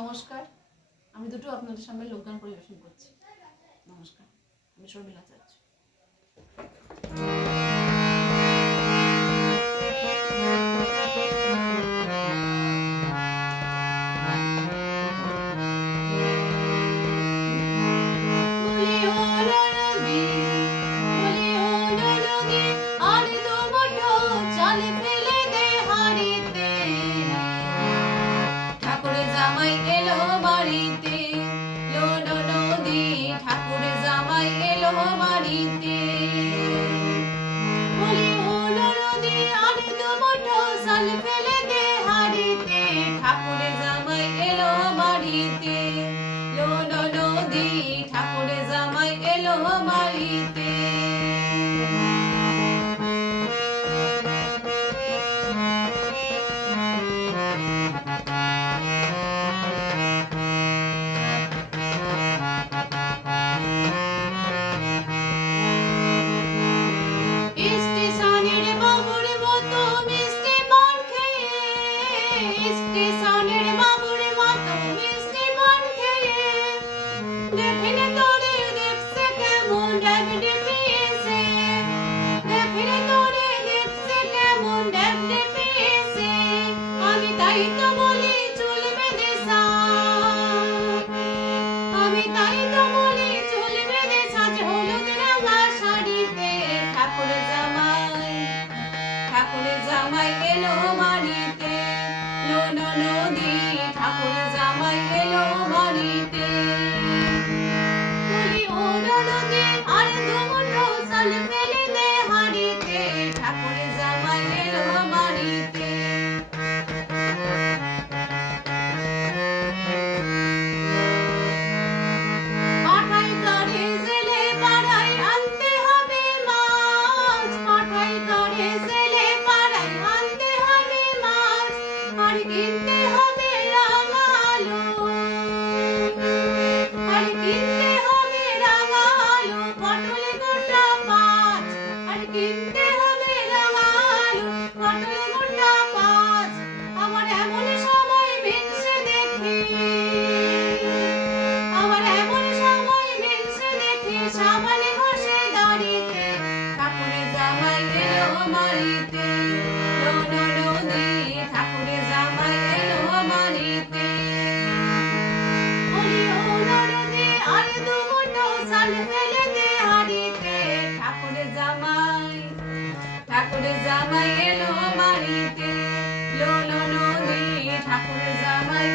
নমস্কার, আমি দুটো আপনাদের সামনে লোকগান পরিবেশন করছি। নমস্কার, আমি শর্মিলা চাচ্ছ। জামাই এলো বাড়িতে, লো নদী ঠাকুর জামাই এলো বাড়িতে। বলি ও নদী আর দুমুঠো চাল ফেলে দে হাড়িতে, ঠাকুর জামাই এলো বাড়িতে, লো নদী ঠাকুর জামাই এলো বাড়িতে। স্টেশনের বাবুর মতো মিষ্টি পান খেয়ে দেখিলে তোরে দেখছে কেমন ডাক ডিপিয়েছে, দেখিলে তোরে দেখছে কেমন ডাক ডিপিয়েছে। আমি তাই তো বলি চুল বেঁধে সাজ, আমি তাই তো বলি চুল বেঁধে সাজ হলুদ রাঙা শাড়িতে। ঠাকুর জামাই এলো বাড়িতে, লো নদী ঠাকুর জামাই এলো বাড়িতে। বলি ও নদী আর দুমুঠো চাল ফেলে দে হাড়িতে, ঠাকুর জামাই এলো বাড়িতে। পাঠাই করে জেলে পাড়ায় আনতে হবে মাছ, পাঠাই করে জেলে পাড়ায় আনতে হবে মাছ। আর কিনতে হবে রাঙা আলু, আর কিনতে হবে রাঙা আলু, পটল গোটা পাঁচ। আর কিনতে হবে রাঙা আলু, পটল গোটা পাঁচ। আমার এমন সময় মিলছে দেখি, আমার এমন সময় মিলছে দেখি সাবানে ঘষে দাড়িতে। ঠাকুর জামাই এলো বাড়িতে, লো নদী ঠাকুর জামাই এলো বাড়িতে। বলি ও নদী আর দুমুঠো চাল ফেলে দে হাড়িতে, ঠাকুর জামাই এলো বাড়িতে, লো নদী ঠাকুর জামাই